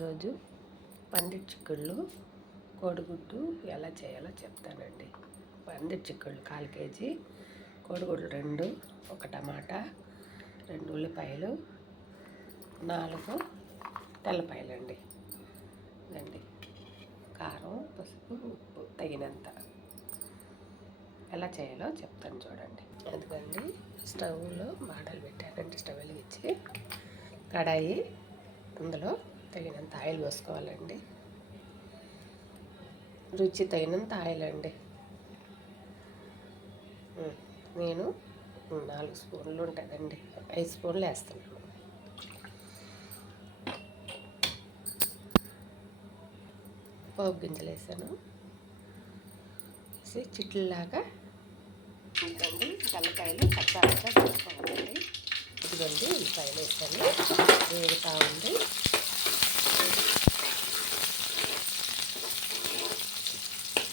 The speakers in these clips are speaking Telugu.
ఈరోజు పందిటి చిక్కుళ్ళు కోడిగుడ్డు ఎలా చేయాలో చెప్తానండి. పందిటి చిక్కుళ్ళు 1/4 కేజీ, కోడిగుడ్లు 2, 1 టమాటా, 2 ఉల్లిపాయలు, 4 తెల్లపాయలండి. ఇదండి కారం, పసుపు, ఉప్పు తగినంత. ఎలా చేయాలో చెప్తాను చూడండి. ఎందుకండి స్టవ్లో మాడలు పెట్టానండి. స్టవ్ వెలిగించి కడాయి, అందులో తగినంత ఆయిల్ పోసుకోవాలండి. రుచి తగినంత ఆయిల్ అండి. నేను 4 స్పూన్లు ఉంటుందండి, 5 స్పూన్లు వేస్తున్నాను. పోపు గింజలు వేసాను. చిట్లలాగా ఇదండి. తెల్లకాయలు కచ్చాపచ్చా వేసుకోవాలండి. ఇదిగోండి ఉల్లిపాయలు వేసాను, వేగుతూ ఉంది.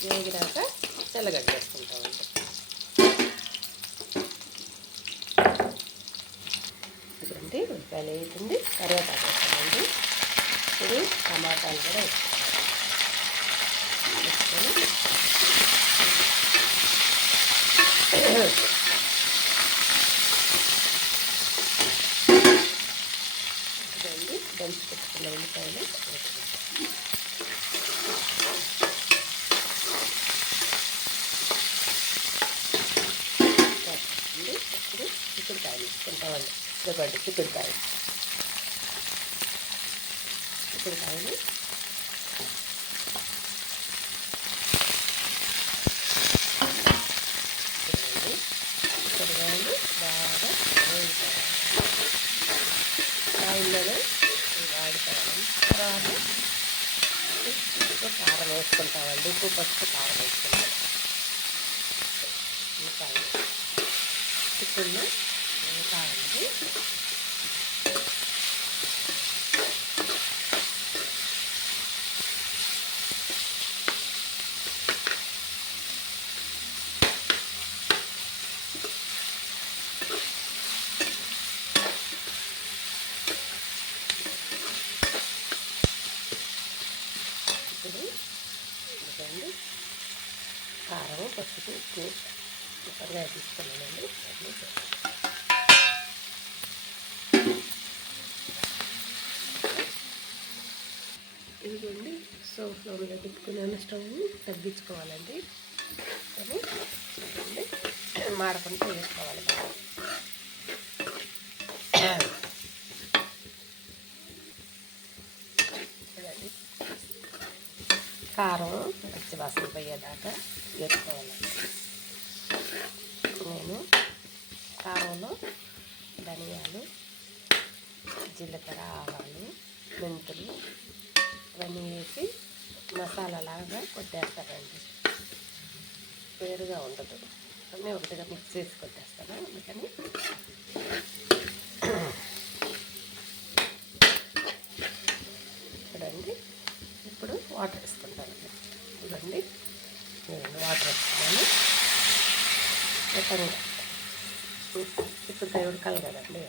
వేగినాక తెల్లగడ్డ వేసుకుంటామండి. ఇదండి ఉల్లిపాయలు వేగుతుంది, కరివేపాకు వేస్తామండి. ఇప్పుడు టమాటాలు కూడా వేసుకొని ఇదండి దంచి పెట్టుకున్న ఉల్లిపాయలు వేసుకుంటాం. ఇప్పుడు చిక్కుడుకాయలు వేసుకుంటామండి. ఇదిగోండి చిక్కుడుకాయలు చిక్కుడుకాయలు బాగా వేయించాలి. ఆయిల్లోనే వాడుకోవాలి. తర్వాత కారం వేసుకుంటామండి. ఉప్పు, పసుపు, కారం వేసుకుంటాం. ఇంకా చిక్కుళ్ళు కావండి. ఇదండి కారం, పసుపు, ఉప్పు సూపర్గా తీసుకున్నానండి. ఇదిగోండి స్టవ్ ఫ్లేమ్లో పెట్టుకున్నాను. స్టవ్ తగ్గించుకోవాలండి. కానీ చూడండి మాడకుండా వేసుకోవాలి. చూడండి కారం పచ్చి వాసన పోయేదాకా వేసుకోవాలండి. నేను కారంలో ధనియాలు, జీలకర్ర, ఆవాలు, మెంతులు ఇవన్నీ వేసి మసాలాలాగా కొట్టేస్తానండి. వేరుగా ఉండదు, అన్నీ ఒకటిగా మిక్స్ చేసి కొట్టేస్తాను. అందుకని చూడండి ఇప్పుడు వాటర్ వేసుకుంటానండి. ఇదండి నేను వాటర్ వేస్తున్నాను. చిక్కుడుకాయ ఉడకాలి కదండి.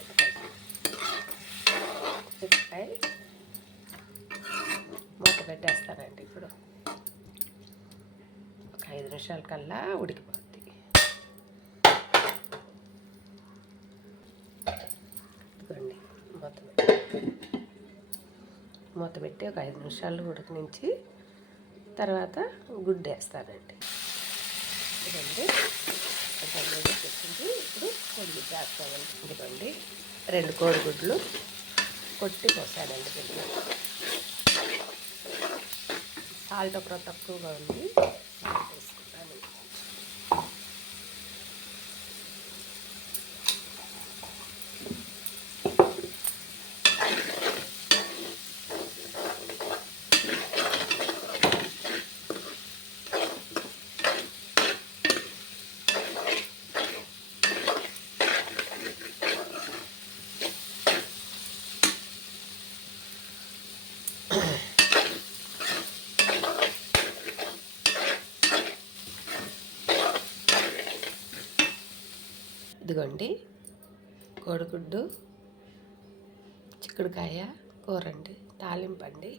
చిక్కుడుకాయ మూత పెట్టేస్తానండి. ఇప్పుడు ఒక 5 నిమిషాల కల్లా ఉడికిపోద్ది. ఇదిగోండి మూత పెట్టి ఒక 5 నిమిషాలు ఉడకనించి తర్వాత గుడ్డు వేస్తానండి. ఇదండి ఇప్పుడు కోడిగుడ్డు వేస్తామండి. ఇదిగోండి 2 కోడిగుడ్లు కొట్టి పోసానండి. దీంట్లో సాల్ట్ ఒకరు తక్కువగా ఉంది, సాల్ట్ వేసుకుంటాను. ఇదిగోండి కోడిగుడ్డు చిక్కుడుకాయ కూర అండి. తాలింపు అండి.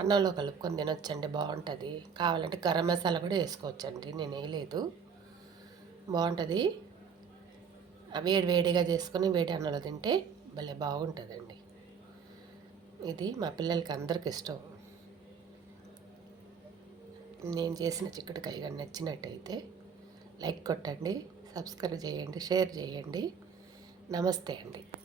అన్నంలో కలుపుకొని తినొచ్చండి, బాగుంటుంది. కావాలంటే గరం మసాలా కూడా వేసుకోవచ్చండి, నేను వేయలేదు. బాగుంటుంది. వేడి వేడిగా చేసుకొని వేడి అన్నంలో తింటే భలే బాగుంటుందండి. ఇది మా పిల్లలకి అందరికి ఇష్టం. నేను చేసిన చిక్కుడుకాయ కానీ నచ్చినట్టయితే లైక్ కొట్టండి, సబ్స్క్రైబ్ చేయండి, షేర్ చేయండి. నమస్తే అండి.